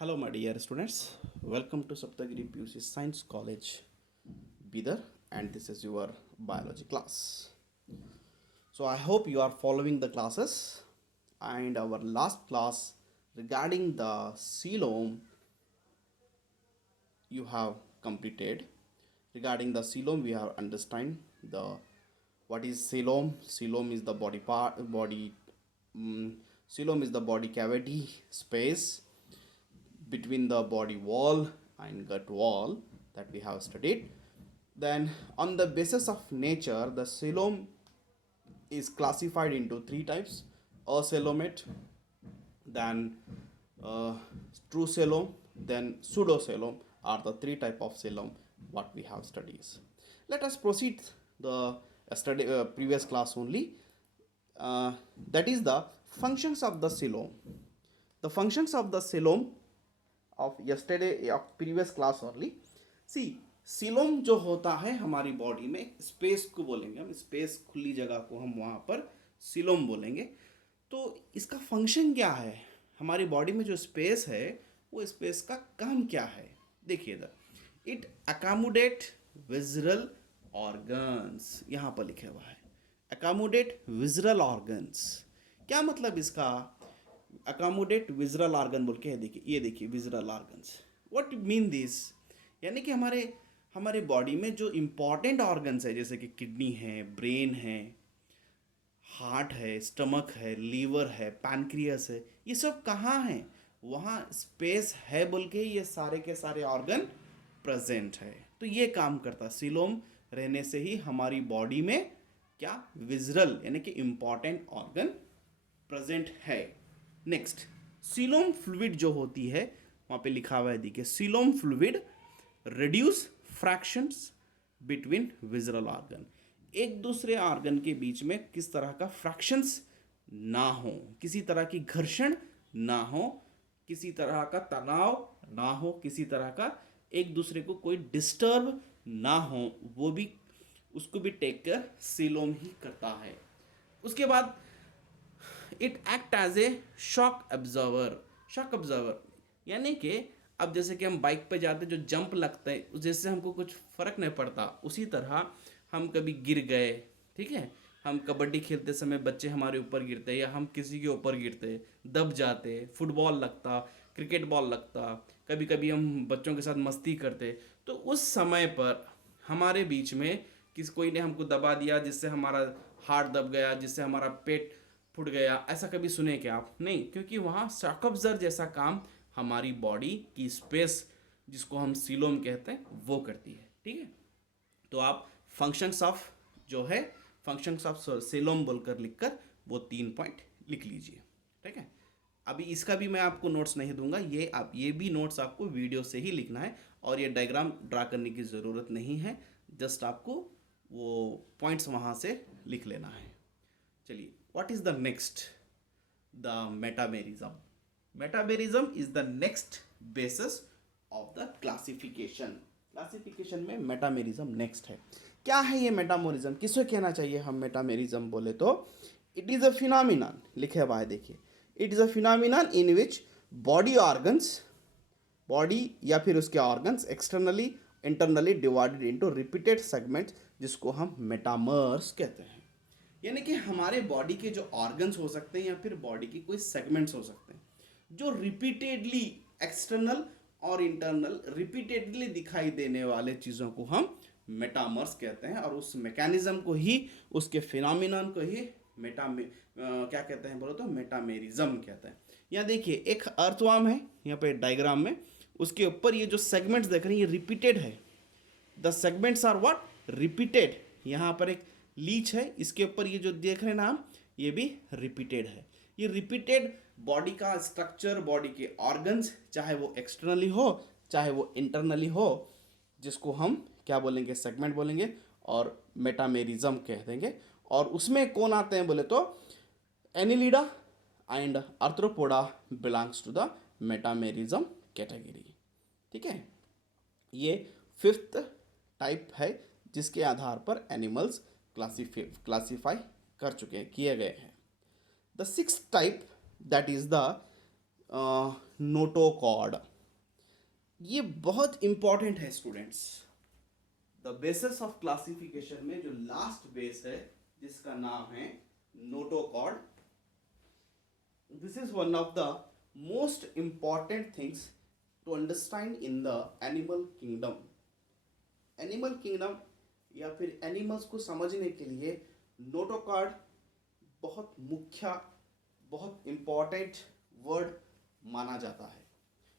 Hello, my dear students. Welcome to Saptagiri PUC Science College, Bidar, and this is your biology class. So, I hope you are following the classes. And our last class regarding the coelom you have completed. Regarding the coelom, we have understand the what is coelom. Coelom is the body part, body. Coelom is the body cavity space between the body wall and gut wall that we have studied. Then, on the basis of nature, the coelom is classified into three types: acoelomate, then true coelom, then pseudocoelom are the three type of coelom what we have studies. Let us proceed the study previous class only. That is the functions of the coelom. The functions of the coelom of yesterday of previous class only. C coelom जो होता है हमारी body में, space को बोलेंगे हम, space खुली जगह को हम वहाँ पर सीलोम बोलेंगे. तो इसका फंक्शन क्या है? हमारी बॉडी में जो स्पेस है वो स्पेस का काम क्या है? देखिए इधर, इट अकोमोडेट विजरल ऑर्गन्स, यहाँ पर लिखा हुआ है अकोमोडेट विजरल ऑर्गन्स. क्या मतलब इसका? अकोमोडेट विजरल ऑर्गन बोल के है, देखिए ये देखिए visceral organs. What mean this? यानी कि हमारे हमारे बॉडी में जो इम्पॉर्टेंट ऑर्गन्स है, जैसे कि किडनी है, ब्रेन है, हार्ट है, स्टमक है, लीवर है, पैनक्रियास है, ये सब कहाँ हैं? वहाँ स्पेस है बोल के ये सारे के सारे ऑर्गन प्रेजेंट है. तो ये काम करता है. सीलोम रहने से ही हमारी बॉडी में क्या विजरल यानी कि इम्पॉर्टेंट ऑर्गन प्रेजेंट है. नेक्स्ट, सीलोम फ्लूइड जो होती है, वहाँ पे लिखा हुआ है देखिए, coelom fluid reduce fractions between visceral organ. एक दूसरे ऑर्गन के बीच में किस तरह का फ्रैक्शंस ना हो, किसी तरह की घर्षण ना हो, किसी तरह का तनाव ना हो, किसी तरह का एक दूसरे को कोई डिस्टर्ब ना हो, वो भी उसको भी टेक केयर सीलोम ही करता है. उसके बाद it act as a shock absorber. Shock absorber यानी कि अब जैसे कि हम बाइक पे जाते जो जंप लगता है, जिससे हमको कुछ फर्क नहीं पड़ता, उसी तरह हम कभी गिर गए, ठीक है, हम कबड्डी खेलते समय बच्चे हमारे ऊपर गिरते या हम किसी के ऊपर गिरते, दब जाते, फुटबॉल लगता, क्रिकेट बॉल लगता, कभी कभी हम बच्चों के साथ मस्ती करते, तो उस समय पर हमारे बीच में कोई ने हमको दबा दिया, जिससे हमारा हार्ट दब गया, जिससे हमारा पेट फूट गया, ऐसा कभी सुने क्या आप? नहीं, क्योंकि वहाँ शॉक ऑब्जर्वर जैसा काम हमारी बॉडी की स्पेस, जिसको हम सीलोम कहते हैं, वो करती है. ठीक है, तो आप फंक्शंस ऑफ जो है फंक्शंस ऑफ सीलोम बोलकर लिखकर वो 3 पॉइंट लिख लीजिए. ठीक है, अभी इसका भी मैं आपको नोट्स नहीं दूंगा, ये भी नोट्स आपको वीडियो से ही लिखना है, और ये डायग्राम ड्रा करने की ज़रूरत नहीं है, जस्ट आपको वो पॉइंट्स वहाँ से लिख लेना है. चलिए, what is the next? The metamerism. Metamerism is the next basis of the classification. Classification में मेटामेरिज्म नेक्स्ट है. क्या है ये मेटामोरिज्म? किसको कहना चाहिए हम मेटामेरिज्म बोले तो? इट इज अ फिनोमिनन, लिखे हुआ है देखिए, it is a phenomenon in which body organs, body या फिर उसके organs externally internally divided into repeated segments, जिसको हम मेटामर्स कहते हैं. यानी कि हमारे बॉडी के जो ऑर्गन्स हो सकते हैं या फिर बॉडी के कोई सेगमेंट्स हो सकते हैं जो रिपीटेडली एक्सटर्नल और इंटरनल रिपीटेडली दिखाई देने वाले चीज़ों को हम मेटामर्स कहते हैं, और उस मैकेनिज्म को ही, उसके फिनोमिनन को ही क्या कहते हैं बोलो तो मेटामेरिज्म कहते हैं. यहाँ देखिए एक अर्थवर्म है, यहाँ पे डायग्राम में, उसके ऊपर ये जो सेगमेंट्स देख रहे हैं ये रिपीटेड है. The segments are what? Repeated. यहाँ पर एक लीच है, इसके ऊपर ये जो देख रहे हैं ना हम, ये भी रिपीटेड है. ये रिपीटेड बॉडी का स्ट्रक्चर, बॉडी के ऑर्गन्स, चाहे वो एक्सटर्नली हो चाहे वो इंटरनली हो, जिसको हम क्या बोलेंगे? सेगमेंट बोलेंगे, और मेटामेरिज्म कह देंगे. और उसमें कौन आते हैं बोले तो Annelida and Arthropoda belongs to the metamerism category. ठीक है, ये 5th टाइप है जिसके आधार पर एनिमल्स क्लासीफाई कर चुके हैं, किए गए हैं. The 6th type, that is the notochord. ये बहुत इंपॉर्टेंट है students. The basis of classification में जो लास्ट बेस है जिसका नाम है notochord, this is one of the most important things to understand in the animal kingdom. Animal kingdom या फिर एनिमल्स को समझने के लिए नोटोकॉर्ड बहुत मुख्य, बहुत इम्पॉर्टेंट वर्ड माना जाता है,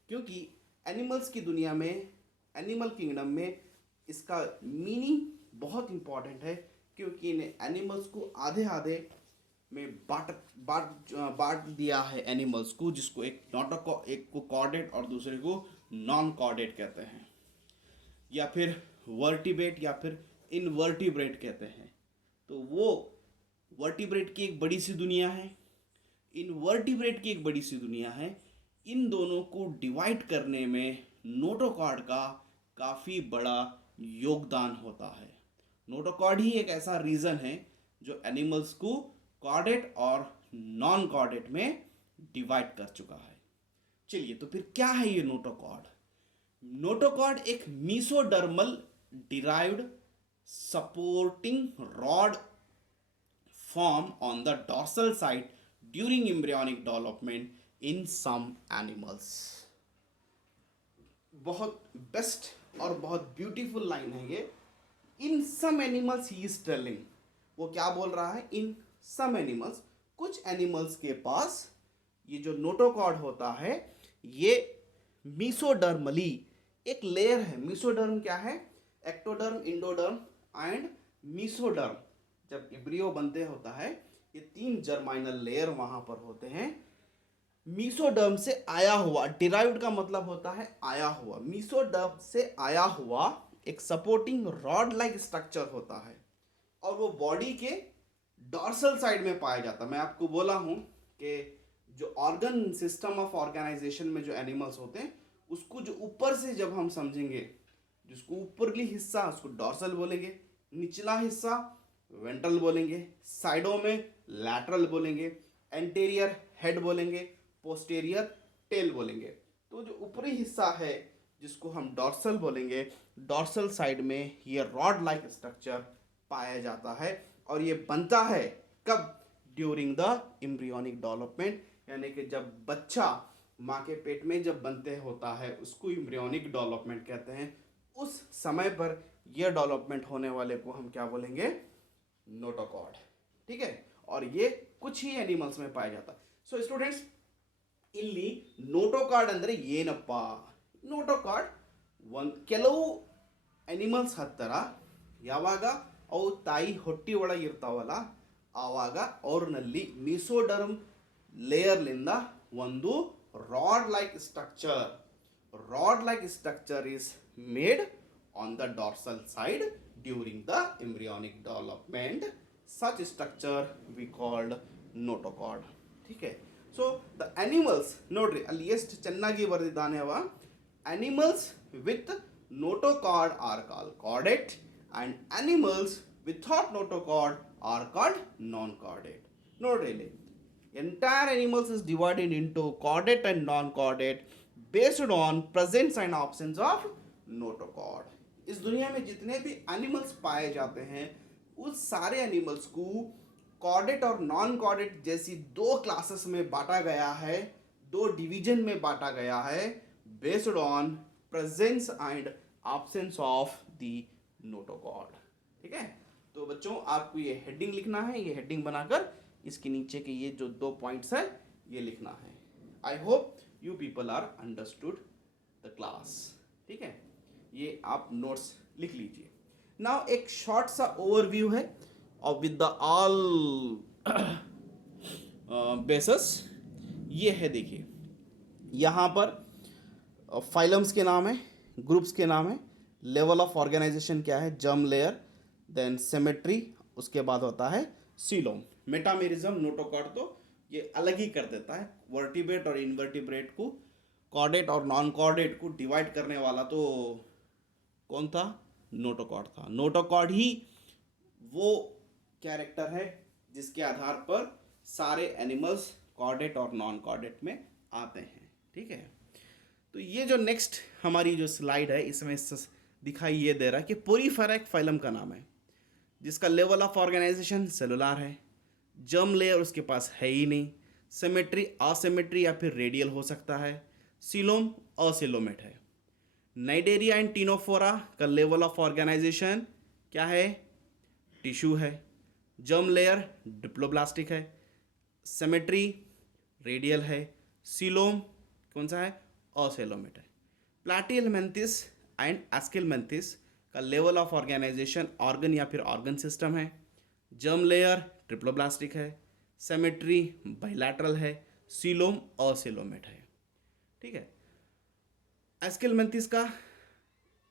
क्योंकि एनिमल्स की दुनिया में, एनिमल किंगडम में इसका मीनिंग बहुत इम्पॉर्टेंट है, क्योंकि इन एनिमल्स को आधे आधे में बांट दिया है एनिमल्स को, जिसको एक को कॉर्डेट और दूसरे को नॉन कॉर्डेट कहते हैं, या फिर वर्टिब्रेट या फिर इनवर्टिब्रेट कहते हैं। तो वो वर्टिब्रेट की एक बड़ी सी दुनिया है, इनवर्टिब्रेट की एक बड़ी सी दुनिया है। इन दोनों को डिवाइड करने में नोटोकॉर्ड का काफ़ी बड़ा योगदान होता है। नोटोकॉर्ड ही एक ऐसा रीज़न है जो एनिमल्स को कॉर्डेट और नॉन कॉर्डेट में डिवाइड कर चुका है। चलिए, तो फिर क्या है ये नोटोकॉर्ड? नोटोकॉर्ड एक mesodermal derived supporting rod form on the dorsal side during embryonic development in some animals। बहुत बेस्ट और बहुत ब्यूटीफुल लाइन है ये। In some animals he is telling, वो क्या बोल रहा है? इन सम एनिमल्स, कुछ एनिमल्स के पास ये जो नोटोकॉर्ड होता है ये मीसोडर्मली एक लेयर है। मीसोडर्म क्या है? Ectoderm, endoderm and mesoderm. जब इब्रियो बनते होता है ये 3 जर्माइनल लेयर वहां पर होते हैं। मीसोडर्म से आया हुआ, डिराइव्ड का मतलब होता है आया हुआ, मीसोडर्म से आया हुआ एक सपोर्टिंग रॉड लाइक स्ट्रक्चर होता है, और वो बॉडी के डॉर्सल साइड में पाया जाता है। मैं आपको बोला हूं कि जो ऑर्गन सिस्टम ऑफ ऑर्गेनाइजेशन में जो एनिमल्स होते हैं उसको जो ऊपर से जब हम समझेंगे, जिसको ऊपरली हिस्सा उसको डॉर्सल बोलेंगे, निचला हिस्सा वेंट्रल बोलेंगे, साइडों में लैटरल बोलेंगे, एंटेरियर हेड बोलेंगे, पोस्टेरियर टेल बोलेंगे। तो जो ऊपरी हिस्सा है जिसको हम डॉर्सल बोलेंगे, डॉर्सल साइड में ये रॉड लाइक स्ट्रक्चर पाया जाता है, और ये बनता है कब? ड्यूरिंग द एम्ब्रियोनिक डेवलपमेंट, यानी कि जब बच्चा माँ के पेट में जब बनते होता है उसको एम्ब्रियोनिक डेवलपमेंट कहते हैं। उस समय पर यह डेवलपमेंट होने वाले को हम क्या बोलेंगे? नोटोकॉर्ड। ठीक है, और ये कुछ ही एनिमल्स में पाया जाता है। सो स्टूडेंट्स, ಇಲ್ಲಿ ನೋಟೋಕಾರ್ಡ್ ಅಂದರೆ ಏನಪ್ಪ? ನೋಟೋಕಾರ್ಡ್ ಕೆಲವು ಎನಿಮಲ್ಸ್ ಹತ್ತಿರ ಯಾವಾಗ ಅವು ತಾಯಿ ಹೊಟ್ಟಿ ಒಳಗೆ ಇರ್ತಾವಲ್ಲ ಆವಾಗ ಅವ್ರನಲ್ಲಿ ಮಿಸೋಡರ್ಮ್ ಲೇಯರ್ಲಿಂದ ಒಂದು rod like structure is made on the dorsal side during the embryonic development. Such structure we called notochord. ठीक है, so the animals ನೋಡ್ರಿ ಅಲ್ಲಿ ಎಷ್ಟು ಚೆನ್ನಾಗಿ ಬರೆದಿದ್ದಾನೆ ಅವ. Animals with notochord are called chordate and animals without notochord are called non-chordate. ನೋಡ್ರಿ ಇಲ್ಲಿ entire animals is divided into chordate and non-chordate based on presence and absence of notochord. इस दुनिया में जितने भी एनिमल्स पाए जाते हैं उस सारे एनिमल्स को कॉर्डेट और नॉन कॉर्डेट जैसी 2 क्लासेस में बांटा गया है, 2 डिवीजन में बांटा गया है, based on presence and absence of the notochord. ठीक है, तो बच्चों आपको ये हेडिंग लिखना है, ये हेडिंग बनाकर इसके नीचे के ये जो 2 पॉइंट्स है ये लिखना है। I hope you people are understood the class. ठीक है, ये आप नोट्स लिख लीजिए। नाउ एक शॉर्ट सा ओवरव्यू है और विद द ऑल बेसिस ये है। देखिए यहाँ पर फाइलम्स के नाम है, ग्रुप्स के नाम है, लेवल ऑफ ऑर्गेनाइजेशन क्या है, जर्म लेयर, देन सिमेट्री, उसके बाद होता है सीलोम। मेटामेरिज्म, नोटोकॉर्ड तो ये अलग ही कर देता है। वर्टिब्रेट और इनवर्टिब्रेट को, कॉर्डेट और नॉन कॉर्डेट को डिवाइड करने वाला तो कौन था? नोटोकॉर्ड था। नोटोकॉर्ड ही वो कैरेक्टर है जिसके आधार पर सारे एनिमल्स कॉर्डेट और नॉन कॉर्डेट में आते हैं। ठीक है। तो ये जो नेक्स्ट हमारी जो स्लाइड है इसमें दिखाई ये दे रहा है कि पोरीफेरा एक फाइलम का नाम है जिसका लेवल ऑफ ऑर्गेनाइजेशन सेलुलर है, जर्म लेयर उसके पास है ही नहीं, सिमेट्री असिमेट्री या फिर रेडियल हो सकता है, सीलोम असिलोमेट है। नाइडेरिया एंड टीनोफोरा का लेवल ऑफ ऑर्गेनाइजेशन क्या है, टिश्यू है, जर्म लेयर डिप्लोब्लास्टिक है, सिमेट्री रेडियल है, सीलोम कौन सा है, असेलोमेट है। प्लैटिहेलमिन्थेस एंड एस्किलमिन्थेस का लेवल ऑफ ऑर्गेनाइजेशन ऑर्गन या फिर ऑर्गन सिस्टम है, जर्म लेयर ट्रिप्लोब्लास्टिक है, सिमेट्री बाइलैटरल है, सीलोम असेलोमेट है। ठीक है। एस्किलमिन्थेस का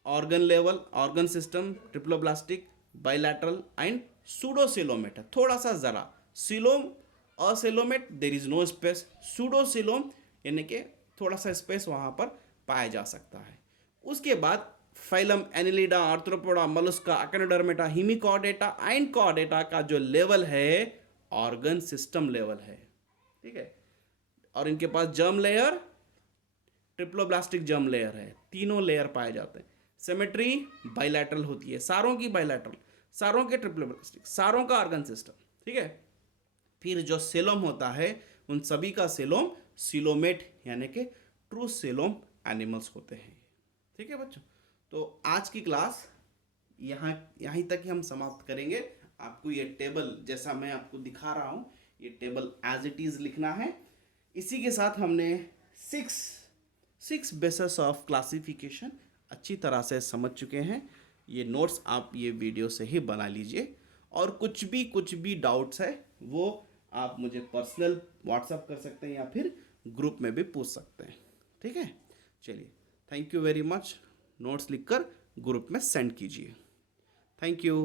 organ level organ system triploblastic bilateral and pseudocoelomate है, थोड़ा सा ज़रा coelom acoelomate there is no space, pseudocoelom यानी कि थोड़ा सा स्पेस वहाँ पर पाया जा सकता है। उसके बाद phylum Annelida Arthropoda Mollusca Echinodermata Hemichordata and Chordata का जो लेवल है ऑर्गन सिस्टम लेवल है। ठीक है। और इनके पास germ layer triploblastic germ layer है, तीनों लेयर पाए जाते हैं। सिमेट्री बाइलैटरल होती है, सारों की बाइलैटरल, सारों के ट्रिप्लोब्लास्टिक, सारों का ऑर्गन सिस्टम। ठीक है। फिर जो सेलोम होता है उन सभी का सेलोम सीलोमेट यानी कि ट्रू सेलोम एनिमल्स होते हैं। ठीक है बच्चों, तो आज की क्लास यहीं तक ही हम समाप्त करेंगे। आपको ये टेबल जैसा मैं आपको दिखा रहा हूँ ये टेबल एज इट इज़ लिखना है। इसी के साथ हमने सिक्स बेसिस ऑफ क्लासिफिकेशन अच्छी तरह से समझ चुके हैं। ये नोट्स आप ये वीडियो से ही बना लीजिए और कुछ भी डाउट्स है वो आप मुझे पर्सनल व्हाट्सअप कर सकते हैं या फिर ग्रुप में भी पूछ सकते हैं। ठीक है, चलिए thank you very much. Notes लिखकर ग्रुप में सेंड कीजिए। Thank you.